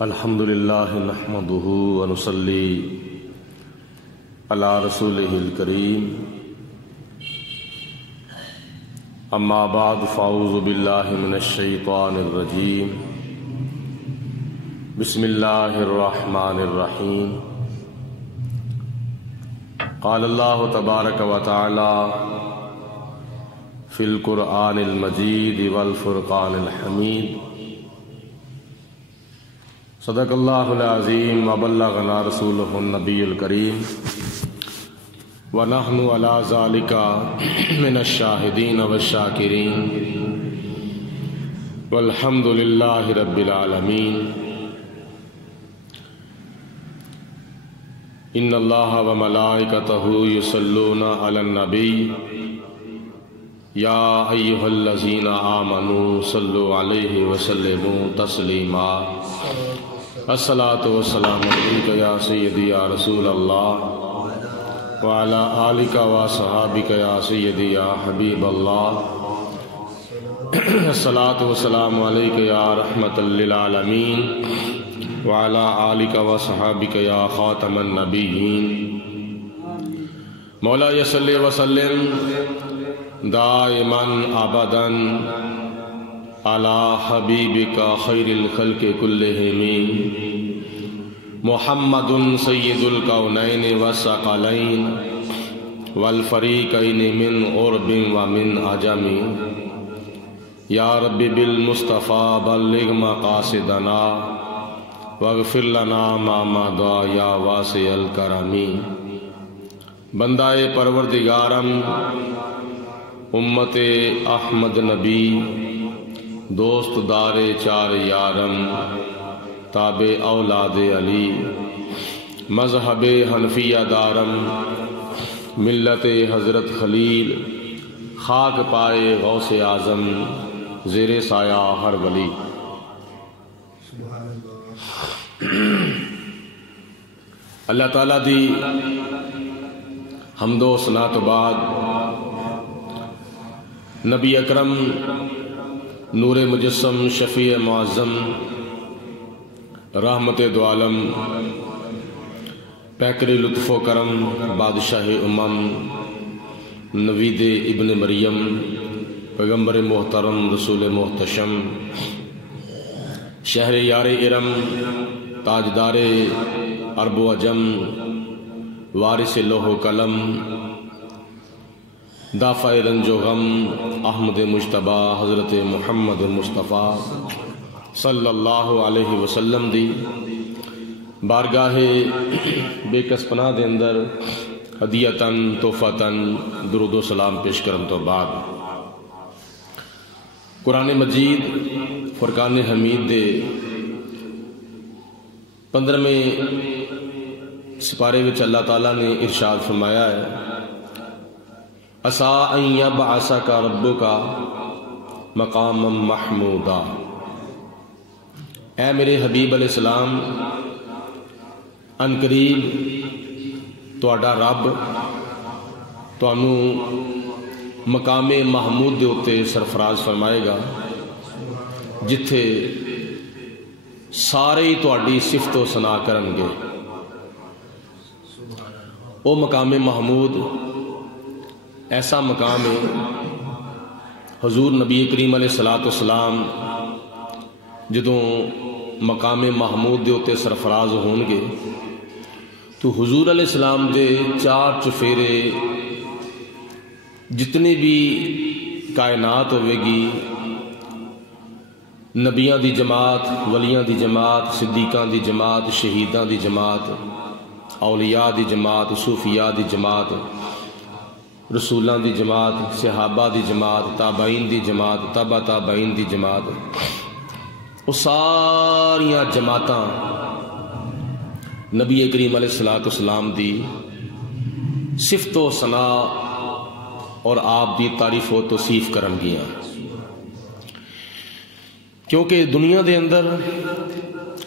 الحمد للہ نحمده ونصلی علی رسولہ الکریم اما بعد فاعوذ باللہ من الشیطان الرجیم بسم اللہ الرحمن الرحیم قال اللہ تبارک و تعالی فی القرآن المجید والفرقان الحمید صدق اللہ العظیم وبلغنا رسولہ النبی الکریم ونحن علی ذالک من الشاہدین والشاکرین والحمد للہ رب العالمین ان اللہ وملائکتہ یصلون علی النبی یا ایہا الذین آمنوا صلوا علیہ وسلموا تسلیما الصلاۃ والسلام علیک یا سیدی یا رسول اللہ وعلی آلک و صحابک یا سیدی یا حبیب اللہ الصلاۃ والسلام علیک یا رحمۃ للعالمین وعلی آلک و صحابک یا خاتم النبیین مولا صلی وسلم دائما ابدا علی حبیبک خیر الخلق کلہم محمد سید الکونین والثقلین والفریقین من عرب ومن عجم یا رب بالمصطفیٰ بلغ مقاصدنا واغفر لنا ما مضی یا واسع الکرم بندہ پروردگارم امت احمد نبی دوست دار چار یارم تابع اولاد علی مذہب حنفیہ دارم ملت حضرت خلیل خاک پائے غوث اعظم زیر سایہ ہر ولی اللہ تعالیٰ دی حمد و ثنا تو بعد نبی اکرم نور مجسم شفیع معظم رحمت دو عالم پیکر لطف و کرم بادشاہ امم نوید ابن مریم پیغمبر محترم رسول محتشم شہر یار ارم تاجدار عرب و عجم وارث لوح و قلم دافع رنج و غم احمد مجتبی حضرت محمد مصطفیٰ صلی اللہ علیہ وسلم دی بارگاہ بے کس پناہ دے اندر ہدیتاً تحفتاً درود و سلام پیش کرن تو بعد قرآن مجید فرقان حمید دے 15ویں سپارے وچ اللہ تعالیٰ نے ارشاد فرمایا ہے عسیٰ ان یبعثک ربک مقاما محمودا اے میرے حبیب علیہ السلام ان قریب تہاڈا رب تانوں مقام محمود دے اتے سرفراز فرمائے گا جتھے سارے ہی تہاڈی صفت و ثنا کرن گے او مقام محمود ایسا مقام ہے حضور نبی کریم علیہ السلام جدوں مقام محمود دے اتے سرفراز ہون گے تو حضور علیہ السلام دے چار چفیرے جتنی بھی کائنات ہوئے گی نبیاں دی جماعت ولیاں دی جماعت صدیقاں دی جماعت شہیداں دی جماعت اولیاء دی جماعت صوفیاء دی جماعت رسولاں دی جماعت صحابہ دی جماعت تابعین دی جماعت تبع تابعین دی جماعت وہ ساریاں جماعتاں نبی کریم علیہ السلام دی صفت و ثنا اور آپ دی تعریف و توصیف کرن گیاں کیونکہ دنیا دے اندر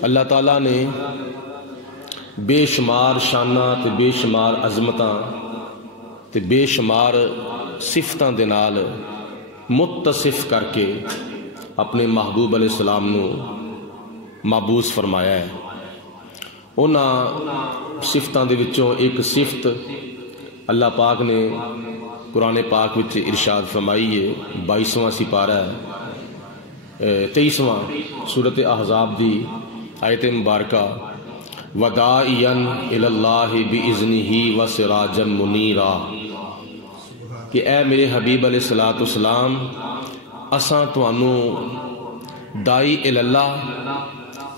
اللہ تعالیٰ نے بے شمار شاناں تے بے شمار عظمتاں تے بے شمار صفتاں دے نال متصف کر کے اپنے محبوب علیہ السلام نو माबूस फरमाया है। उन्हां सिफतां दे विचों एक सिफत अल्लाह पाक ने कुरान पाक विच इरशाद फरमाई है। 22वां सिपारा है 23वां सूरत अहज़ाब दी आयत मुबारका, वदाइयन इलल्लाहि बिइज़्निही व सिराजन मुनीरा, कि ए मेरे हबीब अलैहिस्सलातु वस्सलाम असां तुहानू दाई इलल्लाह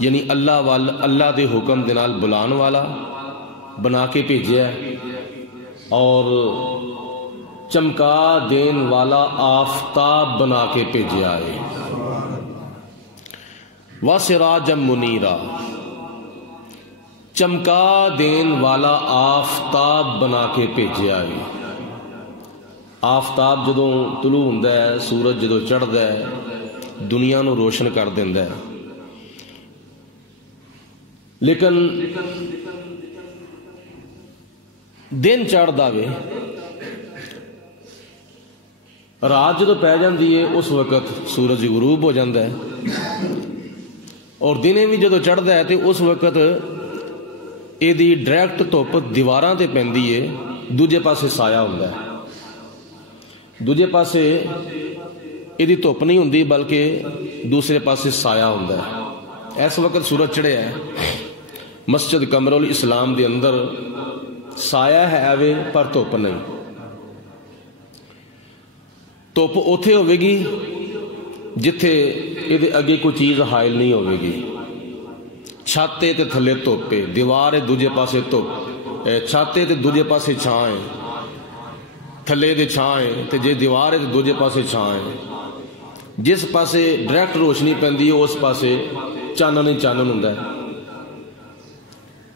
यानी अल्लाह वाल अल्लाह दे हुक्म दे नाल बुलाने वाला बना के भेजा और चमका देन वाला आफताब बना के भेजा है। व सिराजम मुनीरा, चमका देन वाला आफताब बना के भेजा है। आफताब जदों तुलू हुंदा है, सूरज जदों चढ़दा है, दुनिया नूं रोशन कर दिंदा है। लेकिन दिन चढ़दा वे, रात जदों पै जांदी है उस वक्त सूरज गुरूब हो जाता है, और दिने भी जदों चढ़दा है तो उस वक्त इहदी डायरैक्ट धुप दीवारां ते पैंदी है, दूजे पासे साया हुंदा है। दूजे पासे इहदी धुप नहीं हुंदी बल्कि दूसरे पासे साया हुंदा है। इस वक्त सूरज चढ़िया है, मस्जिद कमरुल इस्लाम के अंदर साया है वे पर धुप नहीं। धुप उत्थे होवेगी जिथे इहदे अगे कोई चीज़ हायल नहीं होवेगी। छत ते थले धुप है, दीवार है दूजे पासे धुप, छत ते दूजे पासे छां है, थले दे छां है, ते जे दीवार है तो दूजे पासे छां है। जिस पासे डायरैक्ट रोशनी पैंदी है उस पासे चानन ही चानन हुंदा है।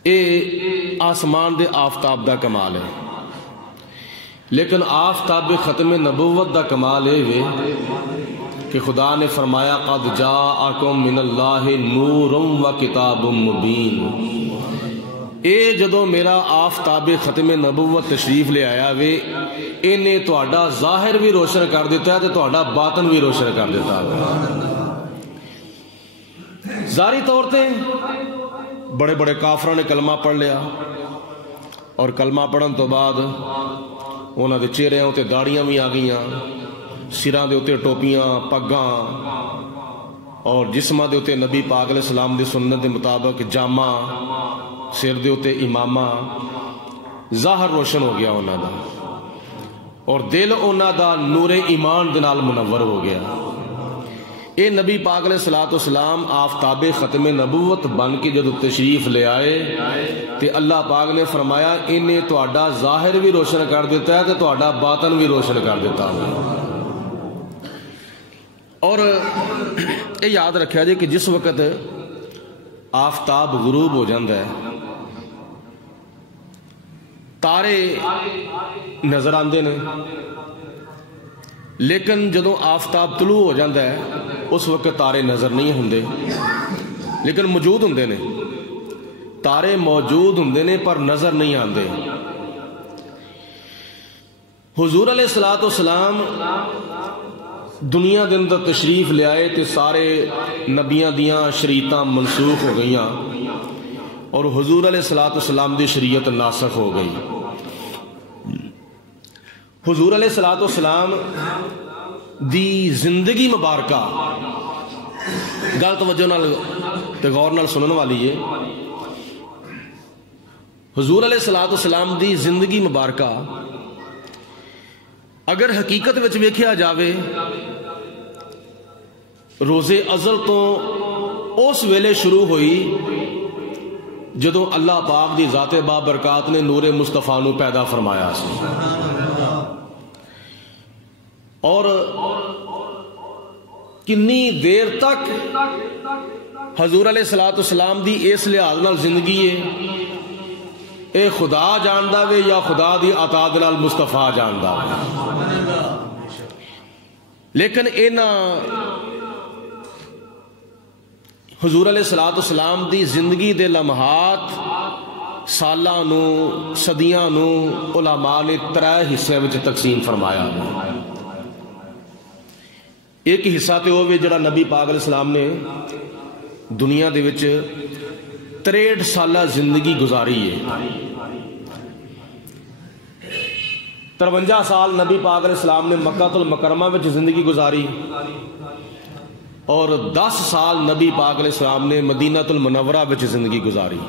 ये आसमान दे आफताब दा कमाल है। लेकिन आफताब ख़त्म नबुव्वत दा कमाल ये वे कि खुदा ने फरमाया क़द जाअकुम मिनल्लाहि नूरुम व किताबुम मुबीन। ये जदों मेरा आफताब ख़त्म नबुव्वत तशरीफ ले आया वे, इन्हें तुहाडा ज़ाहिर भी रोशन कर दिता है तो तुहाडा बातन भी रोशन कर दिता है। ज़ाहिरी तौर पर बड़े बड़े काफरां ने कलमा पढ़ लिया, और कलमा पढ़न तो बाद उन्हां दे चेहरिਆਂ उत्ते दाड़ियां भी आ गईयां, सिरां दे उत्ते टोपियां पग्गां, और जिस्मां दे उत्ते नबी पाक अलैहि सलाम दी सुन्नत दे मुताबिक जामा, सिर दे उत्ते इमामा, ज़ाहिर रोशन हो गया उन्हां दा, और दिल उन्हां दा नूरे ईमान दे नाल मुनव्वर हो गया। ये नबी पाक अलैहिस्सलातु वस्सलाम आफताबे ख़त्म नबुव्वत बन के जदों तशरीफ ले आए तो अल्लाह पाक ने फरमाया इन्हें तुहाडा ज़ाहिर भी रोशन कर दिता है तो तुहाडा बातन भी रोशन कर दिता है। और ये याद रखा जे कि जिस वक्त आफताब गुरूब हो जाता है, तारे नज़र आते हैं, लेकिन जदों आफताब तलू हो जाता है उस वक्त तारे नज़र नहीं होंदे, लेकिन मौजूद होंदे ने। तारे मौजूद होंदे ने पर नज़र नहीं आते। हुजूर अलैहिस्सलातु वस्सलाम दुनिया के अंदर तशरीफ ले आए तो सारे नबियां दियां शरीयतां मनसूख हो गई और हुजूर अलैहिस्सलातु वस्सलाम की शरीयत नासख हो गई। हुजूर अलैहिस्सलातु वस्सलाम दी जिंदगी मुबारका गल तवज्जो नाल ते गौर नाल सुनने वाली है। हुजूर अलैहिस्सलातु वस्सलाम दी जिंदगी मुबारका अगर हकीकत विच वेखिया जावे रोज़े अज़ल तो उस वेले शुरू हुई जदों अल्लाह पाक दी ज़ाते बाबरकात ने नूरे मुस्तफा नूं पैदा फरमाया सी। और किन्नी देर तक हजूर अलैहिस्सलातु वस्सलाम दी इस लिहाज नाल जिंदगी है, ये खुदा जानदा वे या खुदा दी अता दे नाल मुस्तफा जानदा वे। लेकिन इन्हां हजूर अलैहिस्सलातु वस्सलाम दी जिंदगी दे लम्हात सालां नूं सदियां नूं उलमा ने 3 हिस्से विच तकसीम फरमाया। एक हिस्सा तो वह जिहड़ा नबी पाक अलैहि सलाम ने دنیا دے وچ 63 سالہ زندگی گزاری ہے. 53 سال نبی پاک علیہ السلام نے مکہ المکرمہ وچ زندگی گزاری اور 10 سال نبی پاک علیہ السلام نے مدینہ المنورہ وچ زندگی گزاری.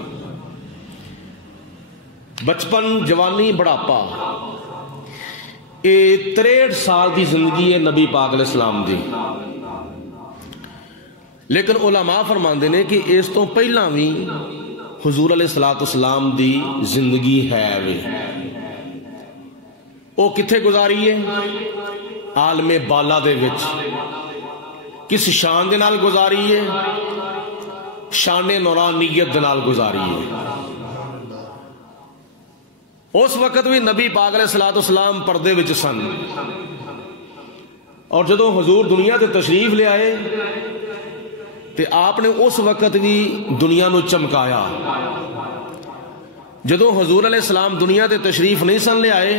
بچپن، جوانی، بڑھاپا، یہ 63 سال دی زندگی ہے نبی پاک علیہ السلام دی. لیکن علماء فرماندے نے کہ اس تو پہلا بھی حضور علیہ الصلوۃ والسلام دی زندگی ہے وے. وہ کتھے گزاری ہے؟ عالم بالا دے وچ. کس شان دے نال گزاری ہے؟ شان نورانیت دے نال گزاری ہے. اس وقت بھی نبی پاک علیہ الصلوۃ والسلام پردے وچ سن، اور جدوں حضور دنیا تے تشریف لے آئے تے آپ نے اس وقت بھی دنیا نو چمکایا. جدوں حضور علیہ السلام دنیا تے تشریف نہیں سن لے آئے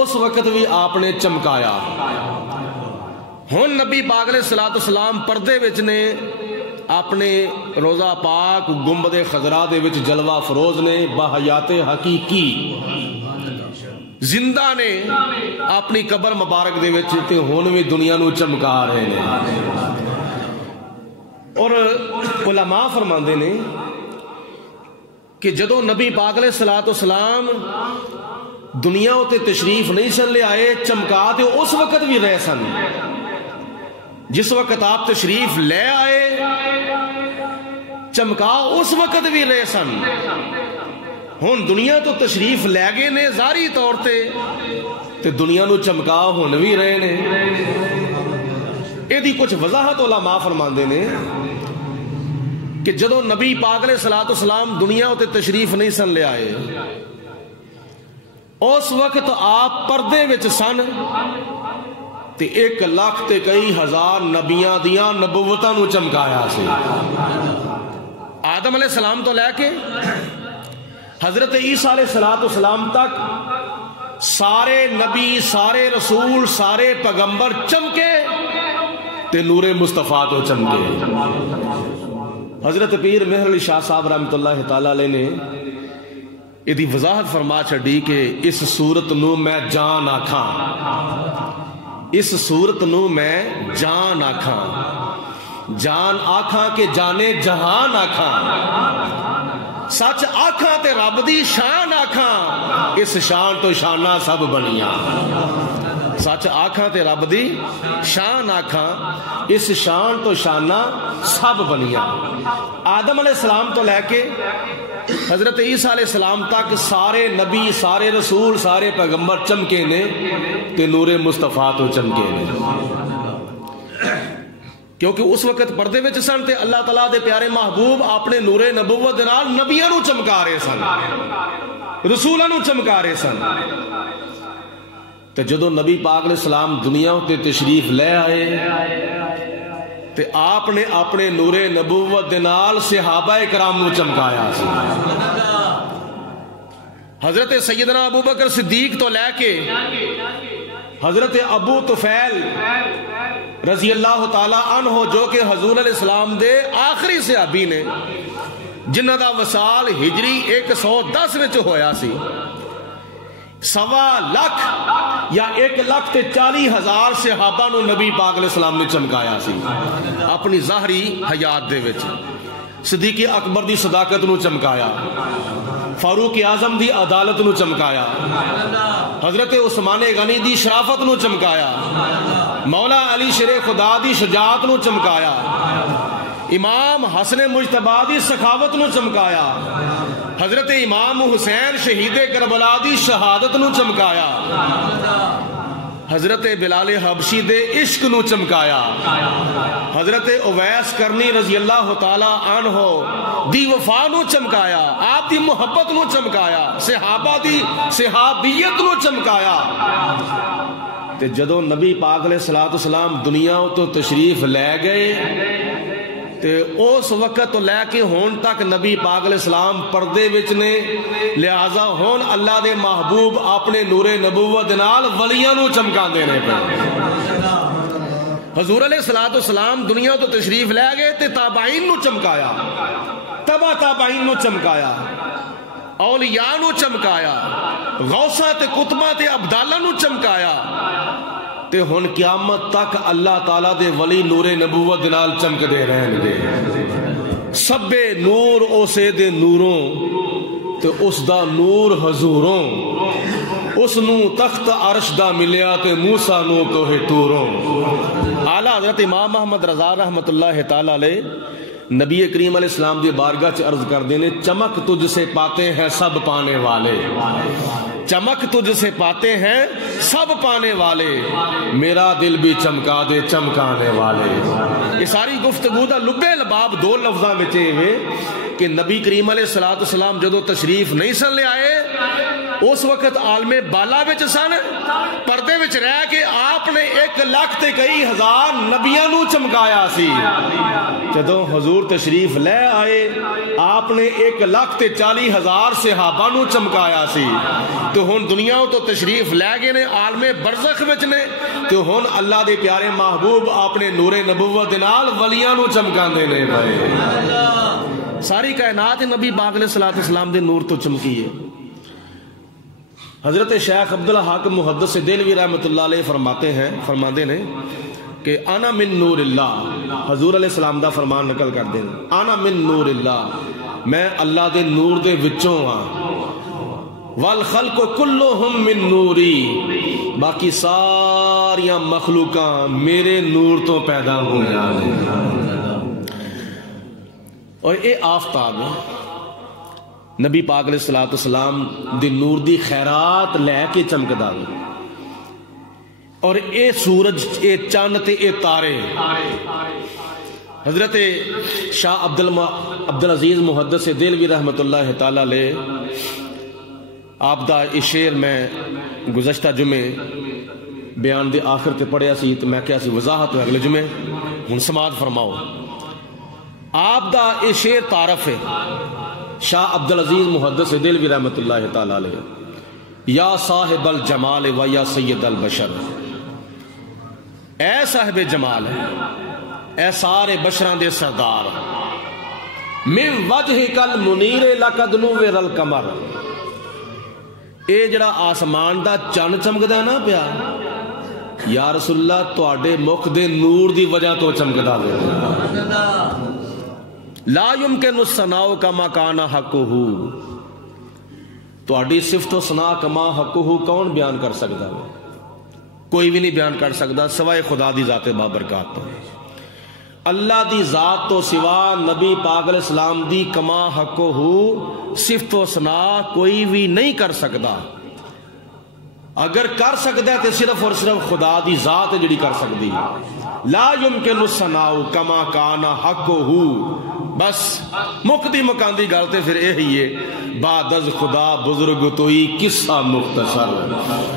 اس وقت بھی آپ نے چمکایا. ہن نبی پاک علیہ الصلوۃ والسلام پردے وچ نے، اپنے روضہ پاک گنبد خضرا دے وچ جلوہ فروز نے، بحیات حقیقی زندہ نے اپنی قبر مبارک دے وچ تے ہن بھی دنیا نو چمکا رہے ہیں. اور علماء فرماندے نے کہ جدوں نبی پاک علیہ الصلوۃ والسلام دنیا تے تشریف نہیں سن لے آئے، چمکا تے اس وقت بھی رہے سن. جس وقت آپ تشریف لے آئے چمکا اس وقت بھی رہے سن. ہن دنیا تو تشریف لے گئے نے ظاہری طور تے دنیا نو چمکا ہن بھی رہے نے. یہ کچھ وضاحت علماء فرماندے نے کہ جدوں نبی پاک علیہ الصلوۃ والسلام دنیا تے تشریف نہیں سن لے آئے اس وقت آپ پردے وچ سن تے 1 لاکھ تے کئی ہزار نبیاں دیاں نبوتاں نو چمکایا سی. آدم علیہ السلام تو لے کے حضرت عیسیٰ علیہ السلام تک سارے نبی، سارے رسول، سارے پیغمبر چمکے تے نور مصطفیٰ تو چمکے. حضرت پیر مہر علی شاہ صاحب رحمۃ اللہ تعالی علیہ نے یہ وضاحت فرما چھڈی کہ اس صورت نو میں جان آکھاں، اس صورت نو میں جان آکھاں، جان آکھاں کہ جانے جہان آکھاں، سچ آکھاں تے رب دی شان آکھاں، اس شان تو شانہ سب بنیاں. سچ آکھاں تے رب دی شان آکھاں، اس شان تو شانہ سب بنیاں. آدم علیہ السلام تو لے کے حضرت عیسیٰ علیہ السلام تک سارے نبی، سارے رسول، سارے پیغمبر چمکے نے تے نور مصطفیٰ تو چمکے نے. کیونکہ اس وقت پردے وچ سن تے اللہ تعالیٰ دے پیارے محبوب اپنے نور نبوت دے نال نبیاں نو چمکا رہے سن، رسولاں نو چمکا رہے سن. تے جدوں نبی پاک علیہ السلام دنیا تے تشریف لے آئے تے آپ نے اپنے نور نبوت دے نال صحابہ کرام نو چمکایا سی. حضرت سیدنا ابو بکر صدیق تو لے کے حضرت ابو طفیل رضی اللہ تعالی عنہ جو کہ حضور علیہ السلام دے آخری صحابی نے، جنہ دا وصال ہجری 110 وچ ہویا سی. 1.25 لاکھ یا 1,40,000 صحابہ نو نبی پاک علیہ السلام نے چمکایا سی اپنی ظاہری حیات دے وچ. صدیق اکبر دی صداقت نو چمکایا، فاروق اعظم دی عدالت نو چمکایا، حضرت عثمان غنی دی شرافت نو چمکایا، مولا علی شیر خدا دی شجاعت نو چمکایا، امام حسن مجتبی دی سخاوت نو چمکایا، حضرت امام حسین شہید کربلا دی شہادت نو چمکایا، حضرت بلال حبشی دے عشق نو چمکایا، حضرت اویس کرنی رضی اللہ تعالی عنہ دی وفا نو چمکایا، آپ دی محبت نو چمکایا، صحابہ دی صحابیت نو چمکایا. تے جدو نبی پاک علیہ السلام دنیا تو تشریف لے گئے تے اس وقت تو لے کے ہون تک نبی پاک علیہ السلام پردے وچ نے، لہذا ہون اللہ دے محبوب اپنے نور نبوت نال ولیاں نو چمکاندے نے پے. حضور علیہ الصلوۃ والسلام دنیا تو تشریف لے گئے تے تابعین نو چمکایا، تبا تابعین نو چمکایا، اولیاء نو چمکایا، غوثاں تے کتباں تے ابدالاں نو چمکایا، تے ہن قیامت تک اللہ تعالیٰ دے ولی نور نبوت دے نال چمکدے رہن گے۔ سب نور اسے دے نوروں تے اس دا نور حضوروں، اس نو تخت عرش دا ملیا تے موسیٰ نو کوہ توروں۔ اعلیٰ حضرت امام محمد رضا رحمت اللہ تعالیٰ علیہ نبی کریم علیہ السلام دی بارگاہ چ عرض کر دینے، چمک تجھ سے پاتے ہیں سب پانے والے، چمک تجھ سے پاتے ہیں سب پانے والے، میرا دل بھی چمکا دے چمکانے والے۔ یہ ساری گفتگو دا لبے لباب دو لفظاں وچ اے کہ نبی کریم علیہ الصلوۃ والسلام جدو تشریف نہیں سن لے آئے اس وقت عالم بالا وچ سن، پردے وچ رہ کے آپ نے 1,00,000 تے کئی ہزار نبیاں نو چمکایا سی۔ جدو حضور تشریف لے آئے آپ نے 1,00,000 تے 40,000 صحابہ نو چمکایا سی۔ تو ہن دنیا تو تشریف لے گئے نے، عالم برزخ وچ نے، تو ہن اللہ دے پیارے محبوب اپنے نور نبوت دے نال ولیاں نو چمکاندے نے بھائی۔ ساری کائنات نبی پاک علیہ الصلوۃ والسلام دے نور تو چمکی ہے۔ حضرت شیخ عبدالحق محدث دہلوی رحمۃ اللہ علیہ فرماتے ہیں کہ انا من نور اللہ، حضور علیہ السلام دا فرمان نقل کر دیں، انا من نور اللہ، میں اللہ دے نور دے وچوں ہاں، والخلق کلہم من نوری، باقی ساریاں مخلوقاں میرے نور تو پیدا ہوئیاں نے۔ اور اے آفتاب نبی پاک علیہ الصلوۃ والسلام دی نور دی خیرات لے کے چمکدا ہے، اور اے سورج، اے چاند تے اے تارے، حضرت شاہ عبدالعزیز محدث دہلوی رحمت اللہ تعالی علیہ آپ دا یہ شعر میں گزشتہ جمعے بیان دے آخر تے پڑھیا سی، تو میں کیا سی وضاحت ہوئے اگلے جمعے، ہن سماعت فرماؤ۔ آپ دا یہ شعر تعارف ہے شاہ عبدالعزیز محدث دہلوی رحمت اللہ تعالی علیہ، یا صاحب الجمال و یا سید البشر، اے صاحب جمال ہے، اے سارے بشران دے سردار، من وجہک المنیر لقد نور القمر، اے جڑا آسمان دا چند چمکدا نا پیا، یا رسول اللہ تواڈے مکھ دے نور دی وجہ تو چمکدا پیا۔ لا یمکن الثناء کما کان حقہ، تواڈی صفت و ثنا کما حقہ کون بیان کر سکتا ہے؟ کوئی بھی نہیں بیان کر سکتا سوائے خدا دی ذات بابرکات تو۔ اللہ دی ذات تو سوا نبی پاک علیہ السلام دی کما حقہ صفت و ثنا کوئی بھی نہیں کر سکتا، اگر کر سکتا ہے تو صرف اور صرف خدا دی ذات جڑی کر سکتی ہے۔ لا یمکن الثناء کما کان حقہ، بس مکتی مکاندی گلتے پھر یہی ہے، بعد از خدا بزرگ توئی قصہ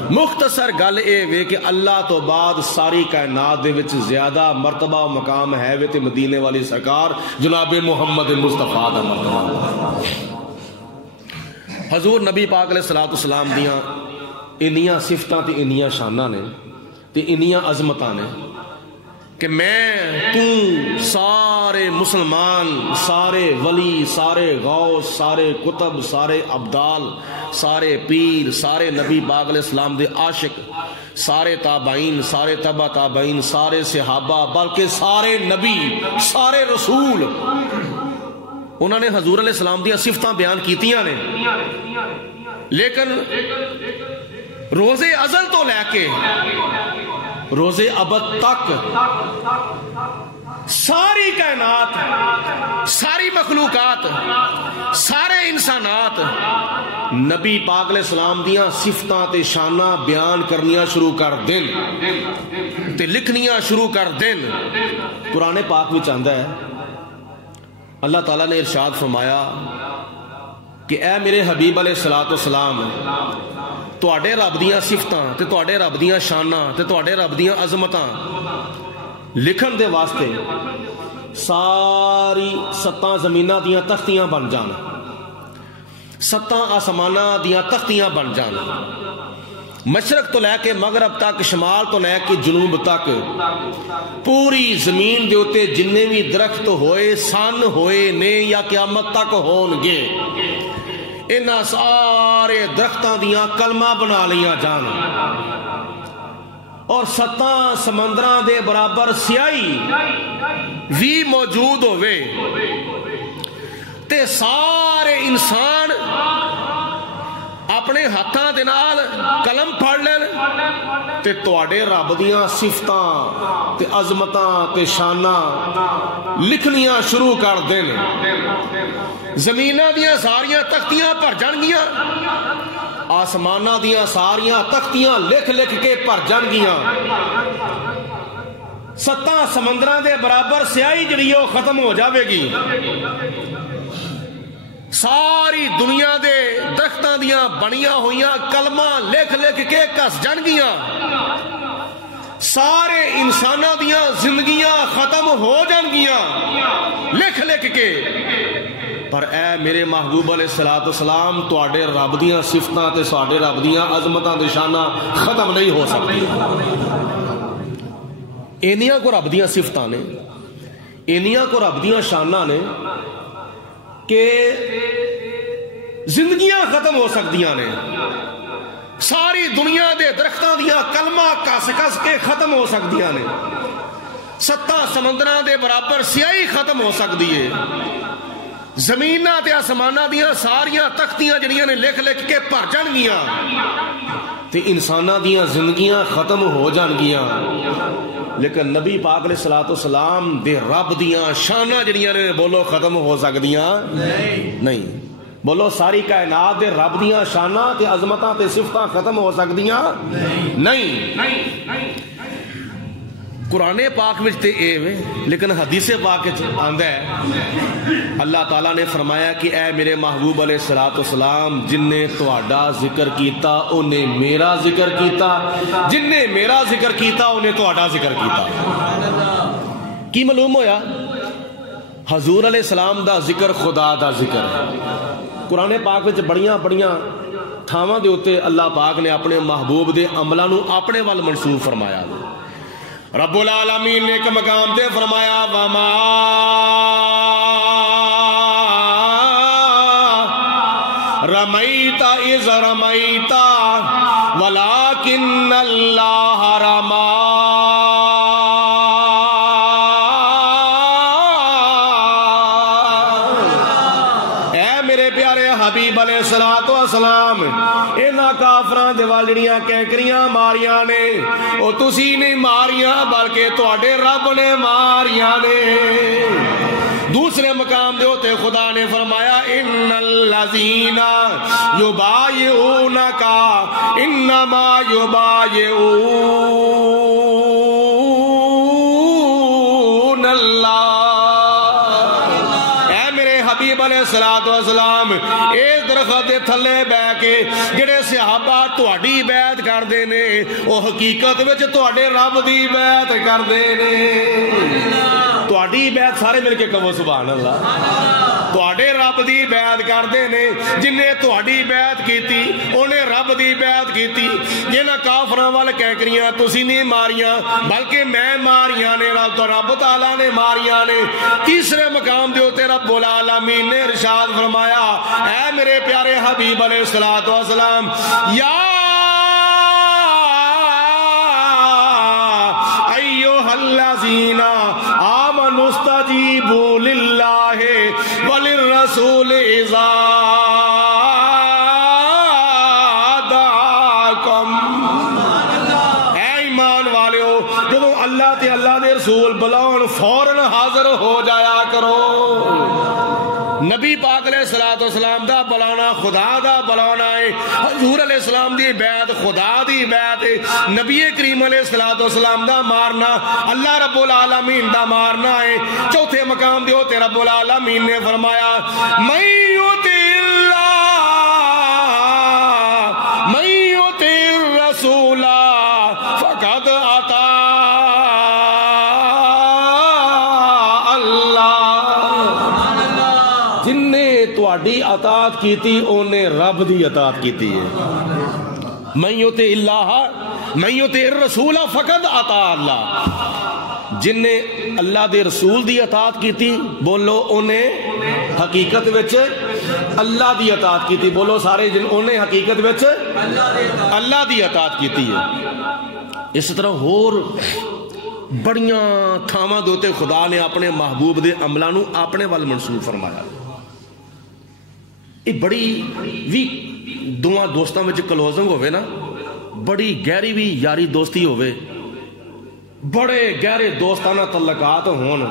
مختصر گل اے وے کہ اللہ تو بعد ساری کائنات دے وچ زیادہ مرتبہ و مقام ہے وے تے مدینے والی سرکار جناب محمد مصطفیٰ دا مرتبہ۔ حضور نبی پاک علیہ الصلوۃ والسلام دیاں انیاں صفتاں تے انیاں شاناں نے تے انیاں عظمتاں نے کہ میں تو سارے مسلمان، سارے ولی، سارے غوث، سارے کتب، سارے ابدال، سارے پیر، سارے نبی پاک علیہ السلام دے عاشق، سارے تابعین، سارے تبع تابعین، سارے صحابہ، بلکہ سارے نبی، سارے رسول، انہوں نے حضور علیہ السلام دیا صفتاں بیان کیتیاں نے، لیکن روز ازل تو لے کے روز ابد تک ساری کائنات، ساری مخلوقات، سارے انسانات نبی پاک علیہ السلام دیاں صفتاں تے شاناں بیان کرنیاں شروع کر دین تے لکھنیاں شروع کر دین۔ قرآن پاک وچ آندا ہے، اللہ تعالیٰ نے ارشاد فرمایا کہ اے میرے حبیب علیہ الصلوۃ والسلام، تواڈے رب دیاں صفتاں تے تواڈے رب دیاں شاناں تے تواڈے رب دیاں عظمتاں لکھن دے واسطے ساری 7 زمیناں دیاں تختیاں بن جان، 7 آسماناں دیاں تختیاں بن جان، مشرق تو لے کے مغرب تک، شمال تو لے کے جنوب تک پوری زمین دے اوتے جننے بھی درخت ہوئے سن ہوئے نے یا قیامت تک ہون گے، انہاں سارے درختاں دیاں کلمہ بنا لیاں جان، اور 7 سمندراں دے برابر سیاہی بھی موجود ہوئے تے سارے انسان اپنے ہاتھاں دے نال قلم پھڑ لین تے تواڈے رب دیاں صفتاں تے عظمتاں تے شاناں لکھنیاں شروع کر دین، زمیناں دیاں ساریاں تختیاں بھر جان گیاں، آسماناں دیاں ساریاں تختیاں لکھ لکھ کے بھر جان گیاں، 7 سمندراں دے برابر سیاہی جڑی او ختم ہو جاوے گی، ساری دنیا دے درختاں دیاں بنیاں ہویاں کلمہ لکھ لکھ کے کس جان گیاں، سارے انساناں دیاں زندگیاں ختم ہو جان گیاں لکھ لکھ کے، پر اے میرے محبوب علیہ السلام تواڈے رب دیاں صفتاں تے ساڈے رب دیاں عظمتاں تے شاناں ختم نہیں ہو سکتی، اینیاں کو رب دیاں صفتاں نے، اینیاں کو رب دیاں شاناں نے کہ زندگیاں ختم ہو سکتیاں نے، ساری دنیا دے درختاں دیاں کلمہ کس کس کے ختم ہو سکتیاں نے، 7 سمندراں دے برابر سیاہی ختم ہو سکتی ہے، زمیناں تے آسماناں دیاں ساریاں تختیاں جڑیاں نے لکھ لکھ کے بھر جان گیاں تے انساناں دیاں زندگیاں ختم ہو جان گیاں، لیکن نبی پاک علیہ السلام دے رب دیاں شاناں جڑیاں نے بولو ختم ہو سکدیاں نہیں، بولو ساری کائنات دے رب دیاں شاناں تے عظمتاں تے صفتاں ختم ہو سکدیاں نہیں۔ قرآن پاک وچ تے اے وے، لیکن حدیث پاک وچ آندا ہے اللہ تعالیٰ نے فرمایا کہ اے میرے محبوب علیہ السلام جن نے تہاڈا ذکر کیتا انہیں میرا ذکر کیتا، جن نے میرا ذکر کیتا انہیں تہاڈا ذکر کیتا۔ کی معلوم ہویا؟ حضور علیہ السلام دا ذکر خدا دا ذکر ہے۔ قرآن پاک وچ بڑیاں بڑیاں تھاواں دے اوتے اللہ پاک نے اپنے محبوب دے عملاں نو اپنے ول منسوب فرمایا۔ رب العالمین نے ایک مقام تے فرمایا وما رمیت اذ رمیت ولکن اللہ رمی۔ اے میرے پیارے حبیب علیہ السلام انہاں کافراں دے وال جڑیاں کینکریاں ماریاں نے او تسی نہیں ماریاں بلکہ تواڈے رب نے ماریاں نے۔ دوسرے مقام دے ہوتے خدا نے فرمایا ان الذین یبایعونک انما یبایعون اللہ۔ اے میرے حبیب علیہ السلام اس درخت دے تھلے بہ کے جڑے صحابہ تہاڈی بیعت کردے نے او حقیقت وچ تہاڈے رب دی بیعت کردے نے۔ تہاڈی بیعت سارے مل کے کہو سبحان اللہ۔ تہاڈے رب دی بیعت کردے نے، جن نے تہاڈی بیعت کیتی انہیں رب دی بیعت کیتی۔ جنہاں کافراں ول کینکریاں تسی نہیں ماریاں بلکہ میں ماریاں نے، رب تعالیٰ نے ماریاں نے۔ تیسرے مقام دے اوتے رب العالمین نے ارشاد فرمایا اے میرے پیارے حبیب علیہ السلام یا ایھا الذین آمنوا استجیبوا للہ وللرسول اذا دعاکم۔ اے ایمان والیو جدو اللہ تے اللہ دے رسول بلاؤن فوراً حاضر ہو جایا کرو۔ نبی پاک علیہ السلام دا بلانا خدا دا بلانا ہے، حضور علیہ السلام دی بیعت خدا دی بیعت ہے، نبی کریم علیہ السلام دا مارنا اللہ رب العالمین دا مارنا ہے۔ چوتھے مقام دے ہوتے رب العالمین نے فرمایا من یطع اللہ من یطع الرسول فقد اطاع تہاڈی اطاعت کیتی انہیں رب دی اطاعت کیتی ہے۔ من یطع اللہ من یطع الرسول فقد اطاع اللہ، جن نے اللہ دے رسول دی اطاعت کیتی بولو انہیں حقیقت وچ اللہ دی اطاعت کیتی، بولو سارے جن انہیں حقیقت وچ اللہ دی اطاعت کیتی ہے۔ اس طرح اور بڑیاں تھاواں دے تے خدا نے اپنے محبوب دے عملاں نو اپنے ول منسوب فرمایا۔ یہ بڑی بھی دونوں دوستاں وچ کلوزنگ ہوئے نا، بڑی گہری بھی یاری دوستی ہوئے، بڑے گہرے دوستانہ تعلقات ہون،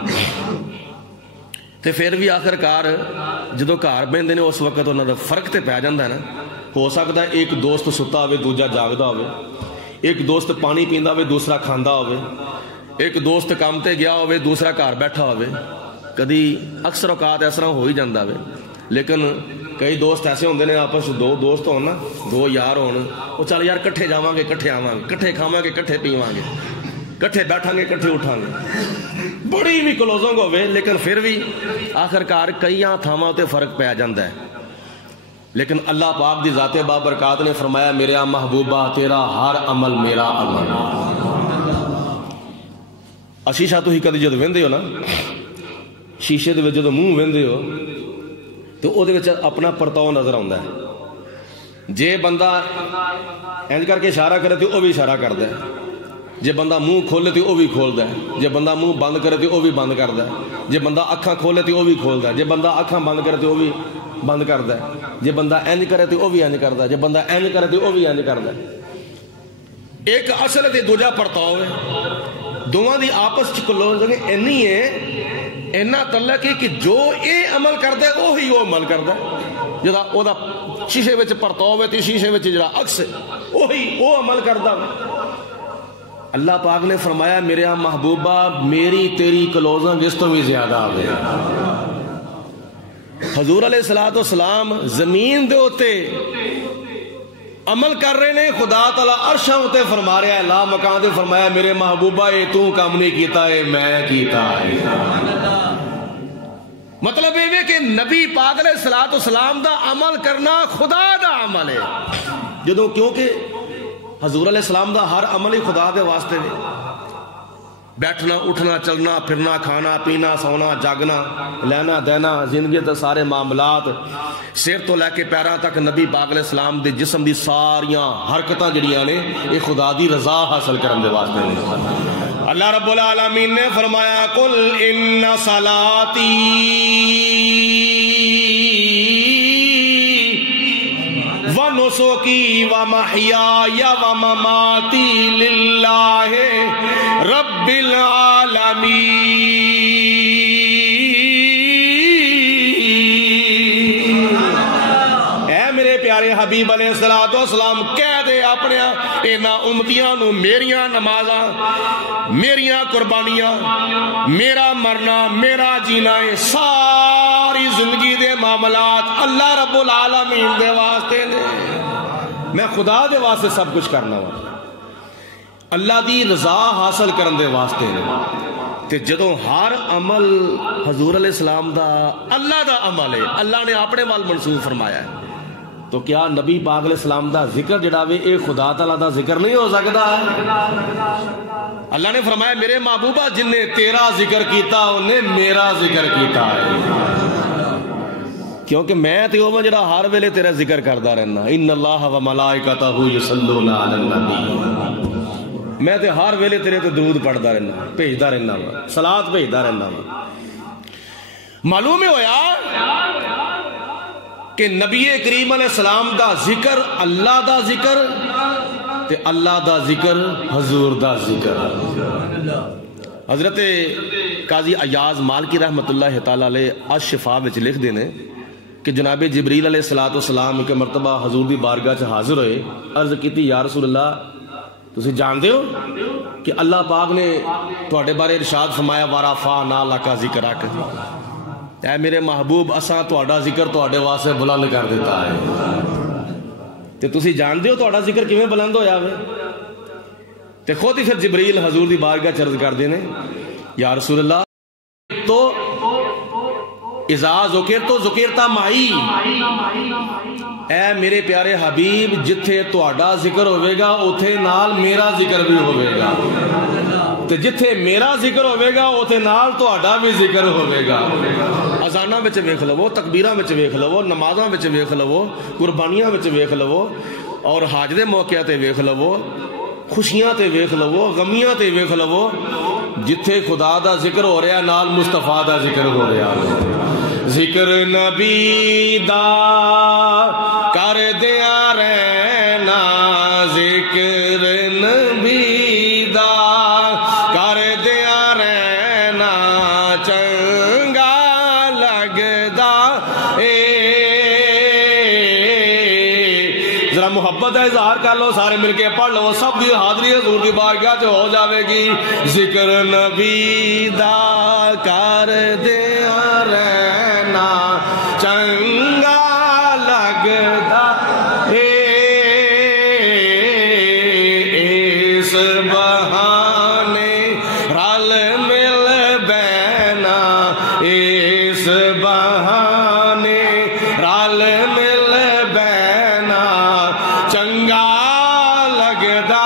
تے پھر بھی آخر کار جدو گھر بہندے نے اس وقت انہاں دا فرق تے پی جاندا ہے نا۔ ہو سکتا ہے ایک دوست ستا ہوئے دوجا جاگدا ہوئے، ایک دوست پانی پیندا ہوئے دوسرا کھاندا ہوئے، ایک دوست کام تے گیا ہوئے دوسرا گھر بیٹھا ہوئے، کدی اکثر اوقات اس طرح ہو ہی جاندا ہوئے۔ لیکن کئی دوست ایسے ہوندے نے آپس دو دوست ہون نا، دو یار ہون، وہ چل یار کٹھے جاواں گے کٹھے آواں گے کٹھے کھاواں گے کٹھے پیواں گے کٹھے بیٹھاں گے کٹھے اٹھاں گے، بڑی بھی کلوزنگ ہوئے، لیکن پھر بھی آخر کار کئی تھاواں تے فرق پی جاندا ہے۔ لیکن اللہ پاک دی ذات بابرکات نے فرمایا میرا محبوبہ تیرا ہر عمل میرا عمل۔ شیشہ تو ہی کدی جد ویندے ہو نا، شیشے دے وچ جدوں منہ ویندے ہو تو او دے وچ اپنا پرتاؤ نظر آوندا ہے۔ جے بندہ انج کر کے اشارہ کرے تو او بھی اشارہ کردا ہے، جے بندہ منہ کھولے تو او بھی کھولدا ہے، جے بندہ منہ بند کرے تو او بھی بند کردا ہے، جے بندہ اکھاں کھولے تو او بھی کھولدا ہے، جے بندہ اکھاں بند کرے تو او بھی بند کردا ہے، جے بندہ انج کرے تو او بھی انج کردا ہے، جے بندہ انج کرے تو او بھی انج کردا ہے۔ ایک اصل تے دوجا پرتاؤ ہے، دونوں دی آپس چ کلوزنگ اینی ہے، اینا تعلق ہے کہ جو اے عمل کردا ہے وہی وہ عمل کردا ہے، جدا او دا شیشے وچ پرتاؤ ہے تے شیشے وچ جڑا عکس ہے وہی وہ عمل کردا ہے۔ اللہ پاک نے فرمایا میرے محبوبہ میری تیری کلوزنگ اس تو بھی زیادہ آ گئی۔ حضور علیہ الصلوۃ والسلام زمین دے اوتے عمل کر رہے نے، خدا تعالی عرشاں اوتے فرما رہا ہے، لا مکان دے فرمایا میرے محبوبہ اے تو کام نہیں کیتا ہے میں کیتا ہے۔ مطلب یہ کہ نبی پاک علیہ الصلوۃ والسلام دا عمل کرنا خدا دا عمل ہے، جدوں کیونکہ حضور علیہ السلام دا ہر عمل ہی خدا دے واسطے نے، بیٹھنا اٹھنا چلنا پھرنا کھانا پینا سونا جاگنا لینا دینا زندگی تے سارے معاملات سر تو لے کے پیراں تک نبی پاک علیہ السلام دے جسم دی ساریاں حرکتاں جڑیاں نے یہ خدا دی رضا حاصل کرن دے واسطے نے۔ اللہ رب العالمین نے فرمایا قل ان صلاتی ونسکی ومحیای ومماتی للہ رب العالمین۔ اے میرے پیارے حبیب علیہ الصلوۃ والسلام کہہ دے اپنے انہاں امتیاں نو میریاں نمازاں میریاں قربانیاں میرا مرنا میرا جینا ساری زندگی دے معاملات اللہ رب العالمین دے واسطے نے، میں خدا دے واسطے سب کچھ کرنا وا، اللہ دی رضا حاصل کرن دے واسطے نے۔ تے جدوں ہر عمل حضور علیہ السلام دا اللہ دا عمل ہے، اللہ نے اپنے وال منسوب فرمایا ہے، تو کیا نبی پاک علیہ السلام دا ذکر جڑا وے اے خدا تعالیٰ دا ذکر نہیں ہو سکتا ہے؟ اللہ نے فرمایا میرے محبوبہ جن نے تیرا ذکر کیتا انہیں میرا ذکر کیتا ہے، کیونکہ میں تے اوہ جڑا ہر ویلے تیرا ذکر کردا رہنا، ان اللہ و ملائکتہ یصلون علی النبی، میں تے ہر ویلے تیرے تے درود پڑھدا رہنا بھیجدا رہنا وا صلاۃ بھیجدا رہنا وا۔ معلوم ہویا کہ نبی کریم علیہ السلام دا ذکر اللہ دا ذکر تے اللہ دا ذکر حضور دا ذکر۔ حضرت قاضی ایاز مالکی رحمت اللہ تعالی علیہ الشفاء وچ لکھ دینے کہ جناب جبریل علیہ الصلوۃ والسلام کے مرتبہ حضور دی بارگاہ چ حاضر ہوئے، عرض کیتی یا رسول اللہ تسی جانتے ہو کہ اللہ پاک نے تواڈے بارے ارشاد فرمایا ورفعنا لک ذکرک، اے میرے محبوب اساں تہاڈا ذکر تہاڈے واسطے بلند کر دیتا ہے، تے تسی جانتے ہو تہاڈا ذکر کیویں بلند ہویا وے؟ تے خود ہی پھر جبریل حضور دی بارگاہ چ عرض کردے نے یا رسول اللہ تو اذا ذکرت معی، اے میرے پیارے حبیب جتھے تہاڈا ذکر ہوئے گا اوتھے نال میرا ذکر بھی ہوئے گا تے جتھے میرا ذکر ہوئے گا اوتھے نال تہاڈا بھی ذکر ہوئے گا اذاناں وچ ویکھ لو تکبیراں وچ ویکھ لو نمازاں وچ ویکھ لو قربانیاں وچ ویکھ لو اور حج دے موقعے تے ویکھ لو خوشیاں تے ویکھ لو غمیاں تے ویکھ لو جتھے خدا دا ذکر ہو رہا نال مصطفیٰ دا ذکر ہو رہا ذکر نبی دا کر دیا رہنا ذکر نبی دا کر دیا رہنا چنگا لگدا ذرا محبت ہے اظہار کر لو سارے مل کے پڑھ لو سب دی حاضری حضور دی بارگاہ چ ہو جاوے گی ذکر نبی دا کر دیا رہنا چنگا لگدا اس بہانے رل مل بینا اس بہانے رل مل بینا چنگا لگدا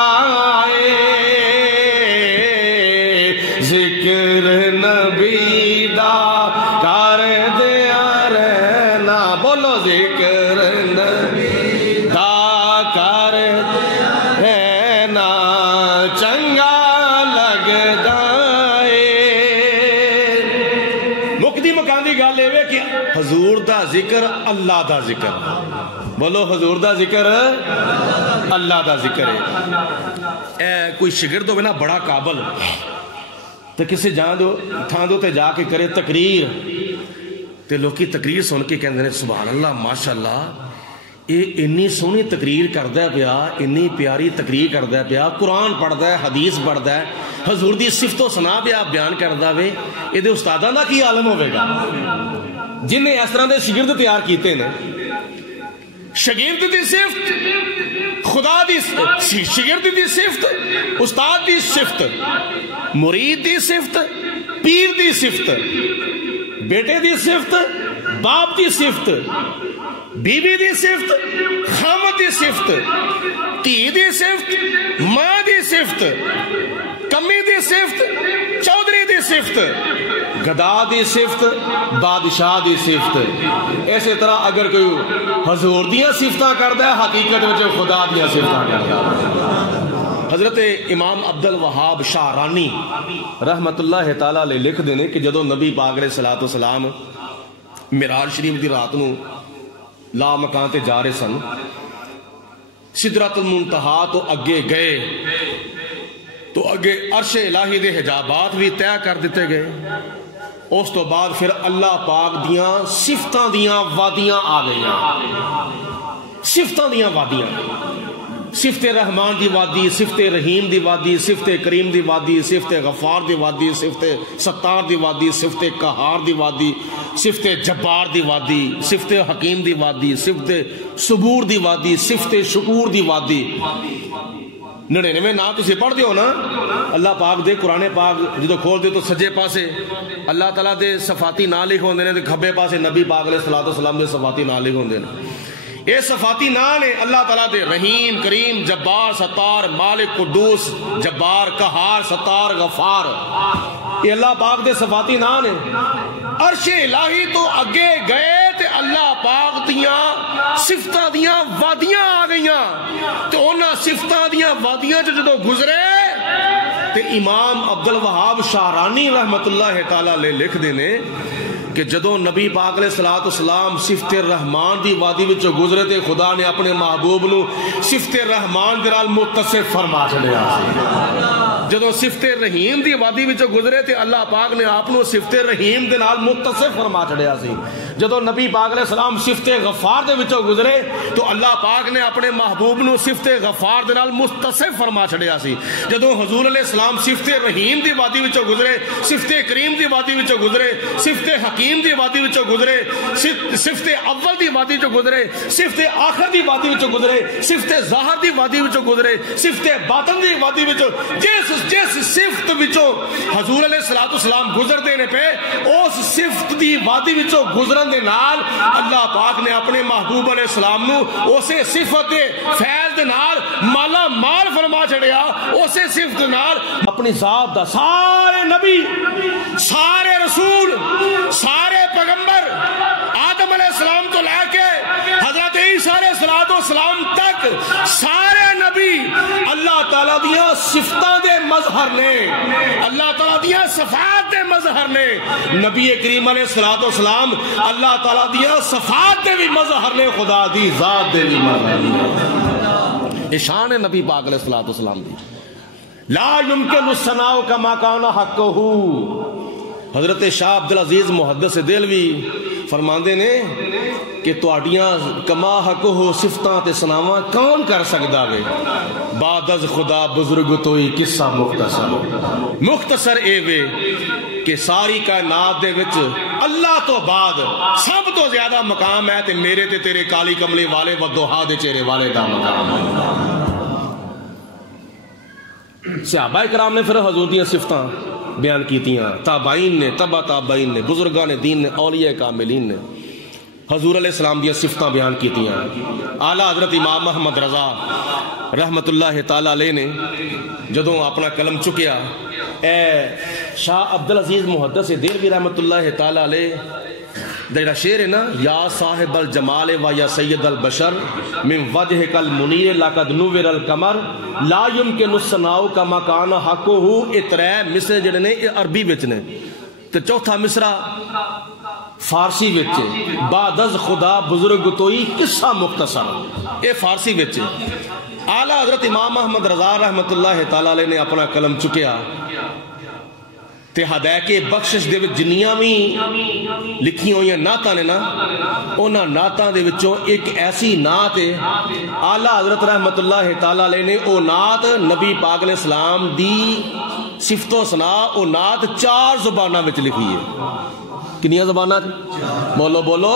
ذکر نبی دا کر دیا رہنا بولو ذکر نبی دا کر دیا رہنا چنگا لگدا مکدی مکان دی گل اے کہ حضور دا ذکر اللہ دا ذکر بولو حضور دا ذکر اللہ دا ذکر ہے اے کوئی شگرد ہوئے نا بڑا قابل تو کسی جان دو تھان دو تے جا کے کرے تقریر تے لوگ کی تقریر سن کے کہندے نے سبحان اللہ ماشاءاللہ انی سونی تقریر کردہ ہے پیا انی پیاری تقریر کردہ ہے پیا قرآن پڑھدا ہے حدیث پڑھدا ہے حضور دی صفت و ثنا پیا بیان کردہ وے اے دے استاداں دا کی عالم ہوئے گا جن نے اس طرح دے شگرد تیار کیتے نے شگرد دی صفت خدا دی شگرد دی صفت استاد دی صفت مرید دی صفت پیر دی صفت بیٹے دی صفت باپ دی صفت بیوی دی صفت خامد دی صفت تی دی صفت ماں دی صفت کمی دی صفت چودھری دی صفت گدا دی صفت بادشاہ دی صفت ایسے طرح اگر کوئی حضور دیاں صفتاں کردا ہے حقیقت وچ خدا دیاں صفتاں کردا ہے حضرت امام عبد الوہاب شعرانی رحمت اللہ تعالیٰ علیہ لکھ دینے کہ جدو نبی پاک علیہ السلام معراج شریف دی رات نو لا مکان تے جا رہے سن سدرۃ المنتہا تو اگے گئے تو اگے عرش الہی دے حجابات بھی طے کر دیتے گئے اس تو بعد پھر اللہ پاک دیاں صفتاں دیاں وادیاں آ گئیاں صفتاں دیاں وادیاں صفت رحمان دی وادی صفت رحیم دی وادی صفت کریم دی وادی صفت غفار دی وادی صفت ستار دی وادی صفت قہار دی وادی صفت جبار دی وادی صفت حکیم دی وادی صفت صبور دی وادی صفت شکور دی وادی 99 نا تسی پڑھ دیو نا اللہ پاک دے قرآن پاک جدو کھول دے تو سجے پاسے اللہ تعالیٰ دے صفاتی نا لکھ ہوندے نے کھبے پاسے نبی پاک علیہ السلام دے صفاتی نا لکھ ہوندے نے یہ صفاتی نا نے اللہ تعالیٰ دے رحیم کریم جبار ستار مالک قدوس جبار قہار ستار غفار یہ اللہ پاک دے صفاتی نا نے عرش الہی تو اگے گئے تے اللہ پاک دیاں صفتاں دیاں وادیاں آ گئیاں تو انہاں صفتاں دیاں وادیاں جو جدو گزرے تے امام عبد الوہاب شعرانی رحمت اللہ تعالیٰ لے لکھ دینے کہ جدو نبی پاک علیہ السلام صفت رحمان دی وادی وچ گزرے تے خدا نے اپنے محبوب نو صفت رحمان دے نال متصف فرما چھڑیا جدو صفت رحیم دی وادی وچ گزرے تے اللہ پاک نے آپ نو صفت رحیم دے نال متصف فرما چھڑیا سی جدو نبی پاک علیہ السلام صفت غفار دے وچ گزرے تو اللہ پاک نے اپنے محبوب نو صفت غفار دے نال متصف فرما چھڑیا سی جدو حضور علیہ السلام صفت رحیم دی وادی وچ گزرے صفت کریم دی وادی وچ گزرے صفت حکیم دی وادی وچ گزرے صفت اول دی وادی وچ گزرے صفت آخر دی وادی وچ گزرے صفت ظاہر دی وادی وچ گزرے صفت باطن دی وادی وچ جس جس صفت وچوں حضور علیہ الصلوۃ والسلام گزردے نے پہ اس صفت دی وادی وچوں گزرن دے نال اللہ پاک نے اپنے محبوب علیہ السلام نو اسے صفت دے فیض دے نال مالا مال فرما چھڑیا، اسے صفت دے نال اپنی ذات دا سارے نبی، سارے رسول، سارے پیغمبر آدم علیہ السلام تو لے کے حضرت عیسیٰ علیہ السلام تک سارے نبی اللہ تعالیٰ دیاں صفتاں دے مظہر نے، اللہ تعالیٰ دیاں صفات دے مظہر نے۔ نبی کریم علیہ السلام اللہ تعالیٰ دیاں صفات دے بھی مظہر نے، خدا دی ذات دے بھی مظہر نے۔ شان ہے نبی پاک علیہ السلام دی۔ لا يمكن الثناء كما كان حقه۔ حضرت شاہ عبدالعزیز محدث دہلوی فرماندے نے کہ تواڈیاں کما حق ہو صفتاں تے سناواں کون کر سکدا وے، بعد از خدا بزرگ توئی قصہ مختصر اے وے کہ ساری کائنات دے وچ اللہ تو بعد سب تو زیادہ مقام ہے تے میرے تے تیرے کالی کملی والے والضحیٰ دے چہرے والے دا مقام ہے۔ صحابہ کرام نے پھر حضور دیاں صفتاں بیان کیتیاں، تابعین نے، تبع تابعین نے، بزرگان دین نے، اولیاء کاملین نے حضور علیہ السلام دیاں صفتاں بیان کیتیاں۔ اعلیٰ حضرت امام محمد رضا رحمت اللہ تعالیٰ علیہ نے جدوں اپنا قلم چکیا، اے شاہ عبدالعزیز محدث دہلوی رحمت اللہ تعالیٰ علیہ جڑا شعر ہے نا، یا صاحب الجمال و یا سید البشر من وجہک المنیر لقد نور القمر لا یمکن الثناء کما کان حقہ، اے ترے مصرے جڑے نے اے عربی وچ نے تے چوتھا مصرع فارسی وچ، بعد از خدا بزرگ توئی قصہ مختصر، اے فارسی وچ۔ اعلیٰ حضرت امام احمد رضا رحمت اللہ تعالیٰ علیہ نے اپنا قلم چکیا تے ہدایت بخشش دے وچ جنیاں بھی لکھی ہوئی نعتاں نے نا، انہاں نعتاں دے وچوں ایک ایسی نعت ہے اعلیٰ حضرت رحمت اللہ تعالیٰ علیہ نے او نعت نبی پاک علیہ السلام دی صفت و ثنا او نعت 4 زباناں وچ لکھی ہے۔ کنیاں زباناں؟ بولو بولو،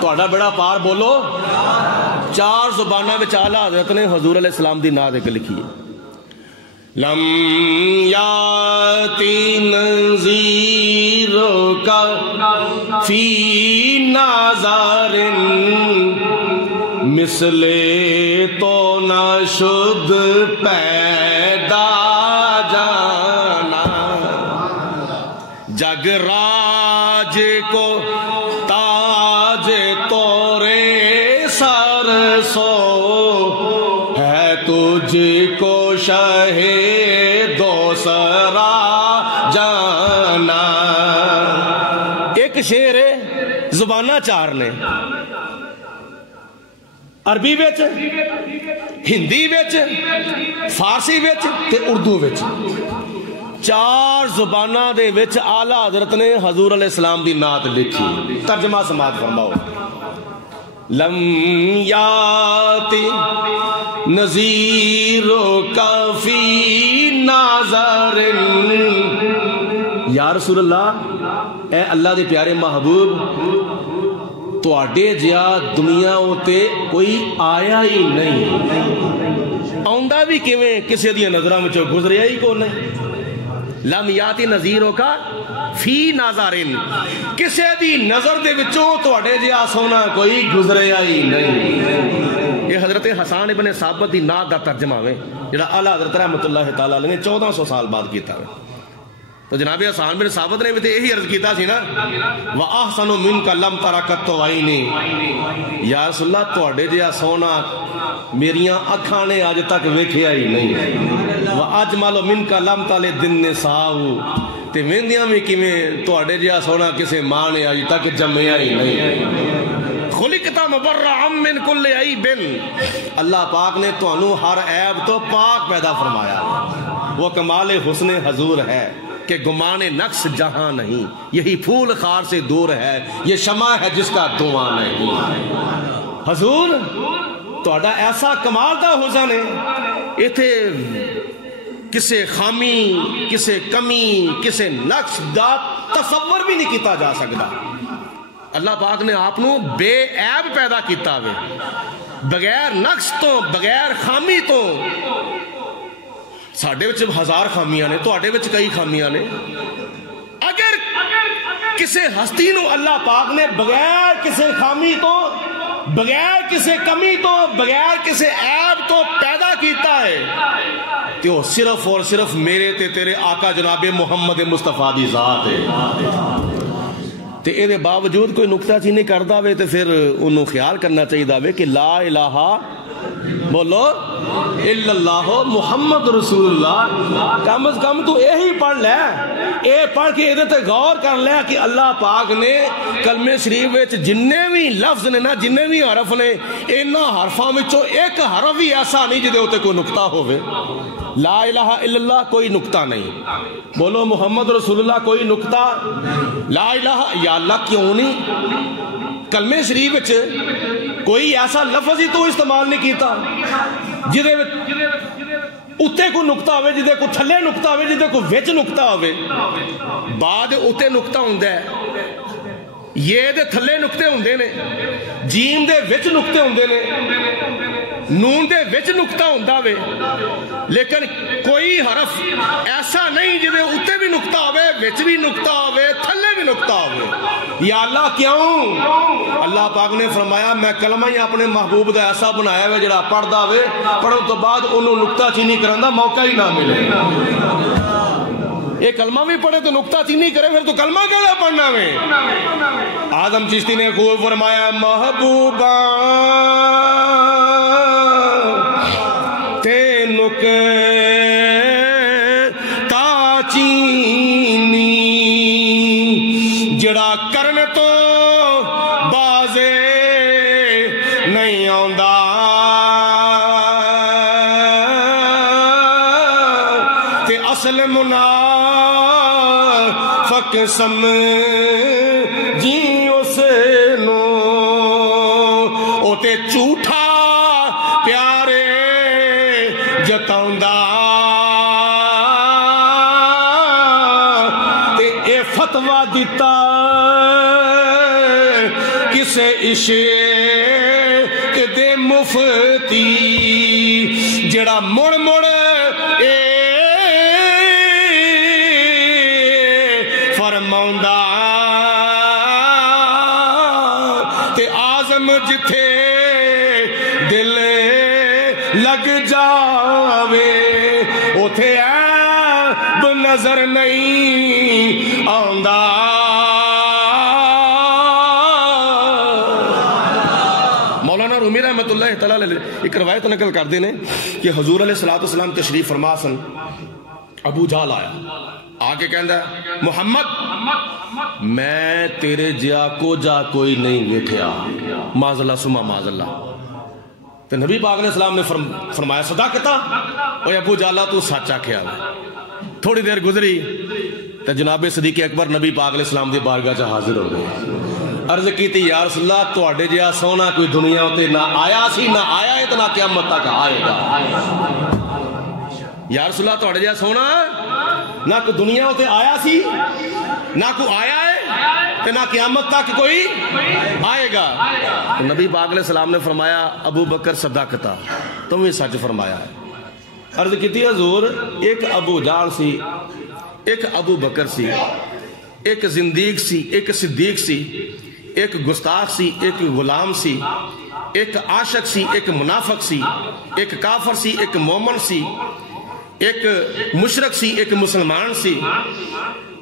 تہاڈا بڑا پار بولو۔ 4 زباناں وچ اعلیٰ حضرت نے حضور علیہ السلام دی نعت ایک لکھی ہے۔ لم یاتی نذیرک فی نظر مثل تو نہ شد پیدا جانا، جگ راج کو تاج تورے سر سو ہے، تجھ کو شاہ دوسرا جانا۔ ایک شعر ہے، زبانہ 4 نے، عربی وچ، ہندی وچ، فارسی وچ تے اردو وچ، 4 زباناں دے وچ اعلیٰ حضرت نے حضور علیہ السلام دی نعت لکھی۔ ترجمہ سماعت فرماؤ۔ لم یاتی نذیرک فی نظر، یا رسول اللہ، اے اللہ دے پیارے محبوب، تواڈے جیا دنیا تے کوئی آیا ہی نہیں، آندا بھی کیویں کسے دی نظراں وچوں گزریا ہی کوئی نہیں۔ لم یاتی نذیرک فی نظرن، کسے دی نظر دے وچوں تواڈے جیا سونا کوئی گزریا ہی نہیں۔ یہ حضرت حسان ابن ثابت دی نعت دا ترجمہ ہے جڑا اعلیٰ حضرت رحمت اللہ تعالیٰ علیہ نے 1400 سال بعد کیتا ہے۔ تو جناب حسان بن ثابت نے بھی تے یہی عرض کیتا سی نا، وَأَحْسَنُ مِنْكَ لَمْ تَرَ قَطُّ عَيْنِي، یا رسول اللہ تواڈے جیا سونا میریاں اکھاں نے اج تک ویکھیا ہی نہیں۔ وَأَجْمَلُ مِنْكَ لَمْ تَلِدِ النِّسَاءُ، تے ویندیاں بھی کیویں تواڈے جیا سونا کسے ماں نے اج تک جمیا ہی نہیں۔ خلقت مبرعا من کل عیب، اللہ پاک نے تانوں ہر عیب تو پاک پیدا فرمایا۔ وہ کمال حسن حضور ہے کہ گمان نقص جہاں نہیں، یہی پھول خار سے دور ہے، یہ شمع ہے جس کا دھواں نہیں۔ حضور تہاڈا ایسا کمال دا حسن ہے، ایتھے کسے خامی، کسے کمی، کسے نقص دا تصور بھی نہیں کیتا جا سکتا۔ اللہ پاک نے آپ نو بے عیب پیدا کیتا ہوئے، بغیر نقص تو، بغیر خامی تو، ساڈے وچ ہزار خامیاں نے، تواڈے وچ کئی خامیاں نے. اگر کسے ہستی نو اللہ پاک نے بغیر کسے خامی تو، بغیر کسے کمی تو، بغیر کسے عیب تو پیدا کیتا ہے تے وہ صرف اور صرف میرے تے تیرے آقا جناب محمد مصطفیٰ دی ذات ہے. تے اے دے باوجود کوئی نکتہ چینی کردا وے تے پھر انہوں خیال کرنا چاہیے وے کہ لا الہ بولو الا اللہ محمد رسول اللہ. کم از کم تو یہی پڑھ لے، اے پڑھ کے ادھے تے غور کر لے کہ اللہ پاک نے کلمہ شریف وچ جننے بھی لفظ نے نا، جننے بھی حرف نے، انہاں حرفاں وچوں ایک حرف بھی ایسا نہیں جدے اوتے کوئی نقطہ ہوئے. لا الہ الا اللہ کوئی نقطہ نہیں، بولو محمد رسول اللہ کوئی نقطہ. لا الہ یا اللہ کیوں نہیں؟ کلمہ شریف وچ کوئی ایسا لفظ ہی تو استعمال نہیں کیتا جدے اتنے کوئی نقطہ ہوئے، جدے کوئی تھلے نقطہ ہوئے، جدے کوئی وچ نقطہ ہوئے. بعد اتنے نقطہ ہوندہ ہے، یہ دے تھلے نقطے ہوندے نے، جیم دے وچ نقطے ہوندے نے، نون دے وچ نقطہ ہوندہ ہوئے، لیکن کوئی حرف ایسا نہیں جدے اتنے بھی نقطہ ہوئے، وچ بھی نقطہ ہوئے، تھلے بھی نقطہ ہوئے. یا اللہ کیوں؟ اللہ پاک نے فرمایا میں کلمہ ہی اپنے محبوب دا ایسا بنایا ہوئے جڑا پڑھدا ہوئے، پڑھن تو بعد انہوں نقطہ چینی کرن دا موقع ہی نہ ملے. یہ کلمہ بھی پڑھے تو نقطہ چینی کرے پھر تو کلمہ کیسا پڑھنا میں؟ آدم چشتی نے خوب فرمایا محبوبہ تے نقطہ چینی جڑا کرن تو بازے نہیں آندا، تے اصل منافق سمجھی اس نو، او تے جھوٹا پیارے جتاؤندا، تے اے فتوہ دیتا کسے عشق دے مفتی جڑا مڑ مڑ اے فرماؤندا، تے آزم جتھے دل لگ جاوے اوتھے عیب نظر نہیں آندا. مولانا رومی رحمت اللہ تعالیٰ ایک روایت نقل کر دینے کہ حضور علیہ السلام تشریف فرما سن، ابو جہل آیا، آگے کہندا محمد میں تیرے جا کو جا کوئی نہیں بیٹھیا، معاذ اللہ سما معاذ اللہ. تو نبی پاک علیہ السلام نے فرمایا صداقتا، اوہ ابو جہل تو سچا کیا ہے. تھوڑی دیر گزری تو جناب صدیق اکبر نبی پاک علیہ السلام دی بارگاہ چ حاضر ہو گئے. عرض کی تھی یا رسول اللہ تواڈے جہا سونا کوئی دنیا ہوتے نہ آیا سی نہ آیا ہے تو نہ قیامت تک آئے گا. یا رسول اللہ تواڈے جہا سونا نہ کوئی دنیا ہوتے آیا سی نہ کوئی آیا ہے تو نہ قیامت تک کوئی آئے گا. نبی پاک علیہ السلام نے فرمایا ابو بکر صداقتا، تم بھی سچ فرمایا ہے. عرض کی تھی حضور ایک ابو جہل سی، ایک ابو بکر سی، ایک زندیق سی، ایک صدیق سی، ایک گستاخ سی، ایک غلام سی، ایک عاشق سی، ایک منافق سی، ایک کافر سی، ایک مومن سی، ایک مشرک سی، ایک مسلمان سی.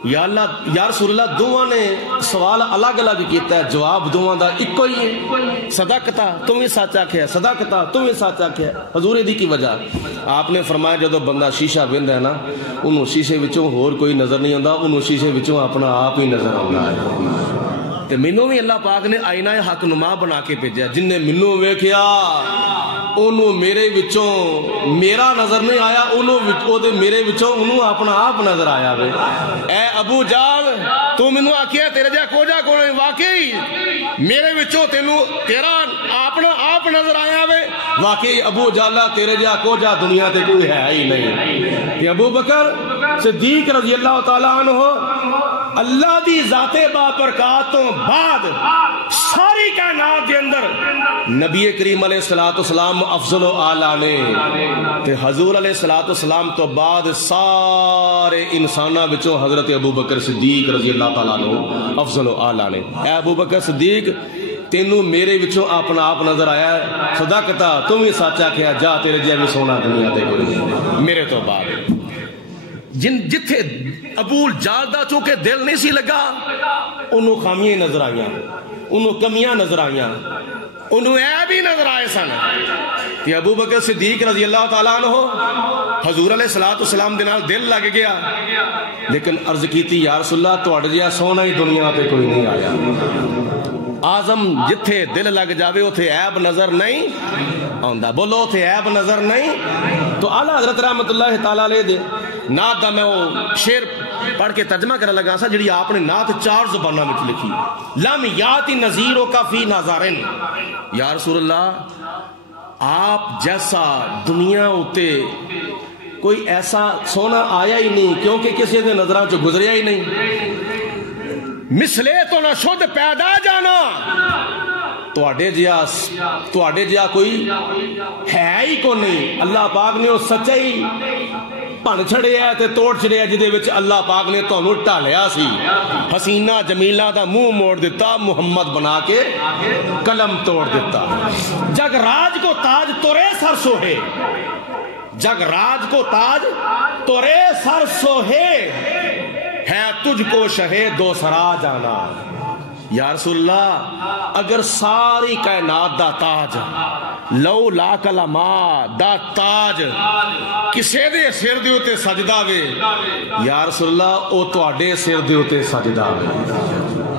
یا اللہ یا رسول اللہ دوہاں نے سوال الگ الگ کیتا ہے، جواب دوہاں دا ایک ہی ہے. صداقتا تم ہی سچ آکھیا، صداقتا تم ہی سچ آکھیا. حضور دی کی وجہ آپ نے فرمایا جدو بندہ شیشہ ویندا ہے نا انہوں شیشے وچوں ہور کوئی نظر نہیں آندا، انہوں شیشے وچوں اپنا آپ ہی نظر آندا ہے. تے مینوں بھی اللہ پاک نے آئینہ حق نما بنا کے بھیجا، جن نے مینوں ویکھیا انہوں میرے وچوں میرا نظر نہیں آیا، انہوں میرے وچوں انہوں اپنا آپ نظر آیا وے. اے ابو جہل تو مینوں آکھیا تیرے جا کو جا کوئی واقعی میرے وچوں تینوں تیرا اپنا آپ نظر آیا وے. واقعی ابو جہل تیرے جا کو جا دنیا تے کوئی ہے ہی نہیں. کہ ابو بکر صدیق رضی اللہ تعالیٰ عنہ اللہ دی ذات بابرکات تو بعد ساری کائنات دے اندر نبی کریم علیہ الصلوۃ والسلام افضل و اعلیٰ نے تے حضور علیہ الصلوۃ والسلام تو بعد سارے انساناں وچوں حضرت ابوبکر صدیق رضی اللہ تعالیٰ عنہ افضل و اعلیٰ نے. اے ابوبکر صدیق تینوں میرے وچوں اپنا آپ نظر آیا ہے, صدقتا تم ہی سچ آکھیا, جا تیرے جیسا بھی سونا دنیا تے کوئی نہیں میرے تو بعد. جتھے ابو جال دا چونکہ دل نہیں سی لگا انہوں خامیاں نظر آئیاں, انہوں کمیاں نظر آئیاں, انہوں عیب بھی نظر آئے سن. کہ ابو بکر صدیق رضی اللہ تعالیٰ عنہ حضور علیہ الصلوۃ والسلام دے نال دل لگ گیا, لیکن عرض کیتی یا رسول اللہ تہاڈے جیسا سونا ہی دنیا تے کوئی نہیں آیا. آزم جتھے دل لگ جاوے اتھے عیب نظر نہیں آندا, بولو اتھے عیب نظر نہیں. تو اعلیٰ حضرت رحمت اللہ تعالیٰ علیہ دے نعت دا میں وہ شعر پڑھ کے ترجمہ کرنے لگا سا جڑی آپ نے نعت 4 زبانوں میں لکھی. لم یاتی نظیروں کا فی نظارن, یا رسول اللہ آپ جیسا دنیا اتے کوئی ایسا سونا آیا ہی نہیں, کیونکہ کسی دے نظراں چ گزریا ہی نہیں. مسلے تو نہ شد پیدا جانا, تواڈے جیا کوئی ہے ہی کو نہیں. اللہ پاک نے وہ سچائی بن چھڑیا تے توڑ چھڑیا جدے وچ اللہ پاک نے تانوں ڈالیا سی. حسینہ جمیلہ دا منہ موڑ دیتا, محمد بنا کے قلم توڑ دیتا. جگ راج کو تاج تورے سر سوہے, جگ راج کو تاج تورے سر سوہے, ہے تجھ کو شہے دوسرا جانا. یا رسول اللہ اگر ساری کائنات دا تاج لو لا کلما دا تاج کسے دے سر دے اتے سجدہ وے, یا رسول اللہ او تواڈے سر دے اتے سجدہ وے.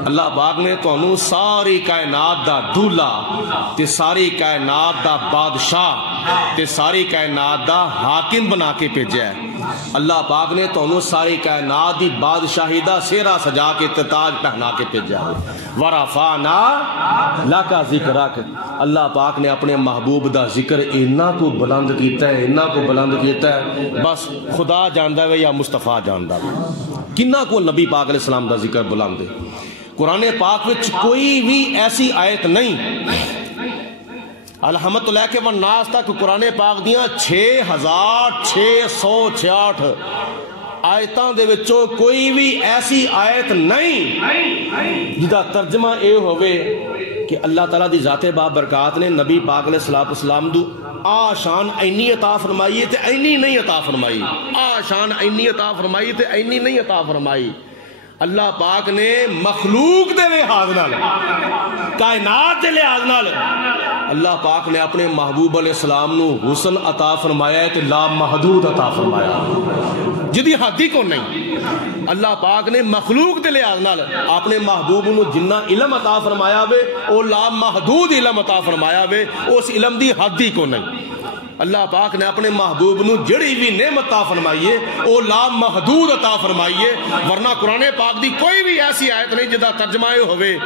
اللہ پاک نے تانوں ساری کائنات دا دولا تے ساری کائنات دا بادشاہ تے ساری کائنات دا حاکم بنا کے بھیجا ہے. اللہ پاک نے تانوں ساری کائنات دی بادشاہی دا سہرا سجا کے تاج پہنا کے بھیجا ہے. ورفعنا لک ذکرک, اللہ پاک نے اپنے محبوب دا ذکر اینا کو بلند کیتا ہے, اینا کو بلند کیتا ہے, بس خدا جاندا ہے یا مصطفیٰ جاندا ہے کنہ کو نبی پاک علیہ السلام دا ذکر بلند ہے. قرآن پاک وچ کوئی بھی ایسی آیت نہیں, الحمد للہ کے والناس تک قرآن پاک دیاں 6666 آیتاں دے وچوں کوئی بھی ایسی آیت نہیں جدا ترجمہ اے ہوئے کہ اللہ تعالیٰ دی ذات بابرکات نے نبی پاک علیہ السلام دو آشان اینی عطا فرمائی تے اینی نہیں عطا فرمائی, آشان اینی عطا فرمائی تے اینی نہیں عطا فرمائی. اللہ پاک نے مخلوق دے لحاظ نال, کائنات دے لحاظ نال اللہ پاک نے اپنے محبوب علیہ السلام نو حسن عطا فرمایا ہے تے لا محدود عطا فرمایا جدی حدی کو نہیں. اللہ پاک نے مخلوق دے لحاظ نال اپنے محبوب نو جنہ علم عطا فرمایا وے او لا محدود علم عطا فرمایا وے, اس علم دی حدی کو نہیں. اللہ پاک نے اپنے محبوب نو جڑی بھی نعمت عطا فرمائیے او لا محدود عطا فرمائیے. ورنہ قرآن پاک دی کوئی بھی ایسی آیت نہیں جدا ترجمہ ہوئے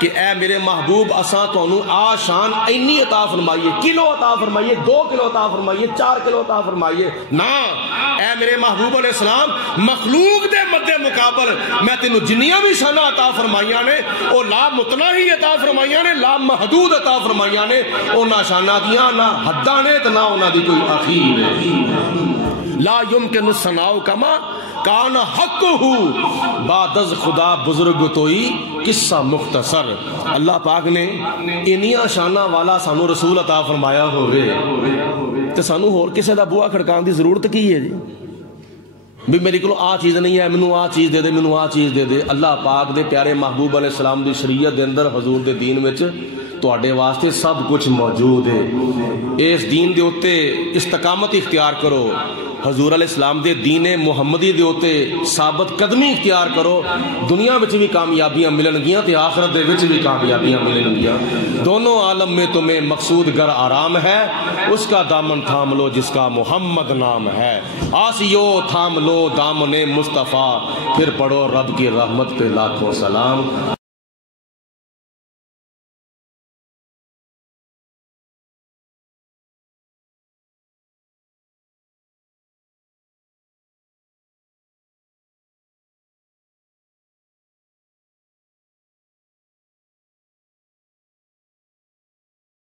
کہ اے میرے محبوب اساں تانوں آشان اینی عطا فرمائیے, کلو عطا فرمائیے, 2 کلو عطا فرمائیے, 4 کلو عطا فرمائیے. نہ, اے میرے محبوب علیہ السلام مخلوق دے مد مقابل میں تینوں جنیاں بھی شانہ عطا فرمائیاں نے او لا متناہی عطا فرمائیاں نے, لا محدود عطا فرمائیاں نے. او نہ شانہ دیاں نہ حداں نے تے نہ انہاں دی کوئی اخیر ہے. لا یمکن الثناء کما کان حقہ بعد از خدا بزرگ توئی قصہ مختصر. اللہ پاک نے انیاں شانہ والا سانو رسول عطا فرمایا ہوئے تے سانو ہور کسے دا بوا کھڑکان دی ضرورت کی ہے جی بھی میری کو آ چیز نہیں ہے مینوں آ چیز دے دے, مینوں آ چیز دے دے. اللہ پاک دے پیارے محبوب علیہ السلام دی شریعت دے اندر حضور دے دین وچ تواڈے واسطے سب کچھ موجود ہے. اس دین دے اوتے استقامت اختیار کرو, حضور علیہ السلام دے دین محمدی دے اوتے ثابت قدمی اختیار کرو. دنیا وچ بھی کامیابیاں ملن گیاں تے آخرت دے وچ بھی کامیابیاں ملن گیاں. دونوں عالم میں تمہیں مقصود گر آرام ہے, اس کا دامن تھام لو جس کا محمد نام ہے. آسیو تھام لو دامن مصطفیٰ, پھر پڑھو رب کی رحمت پہ لاکھوں سلام.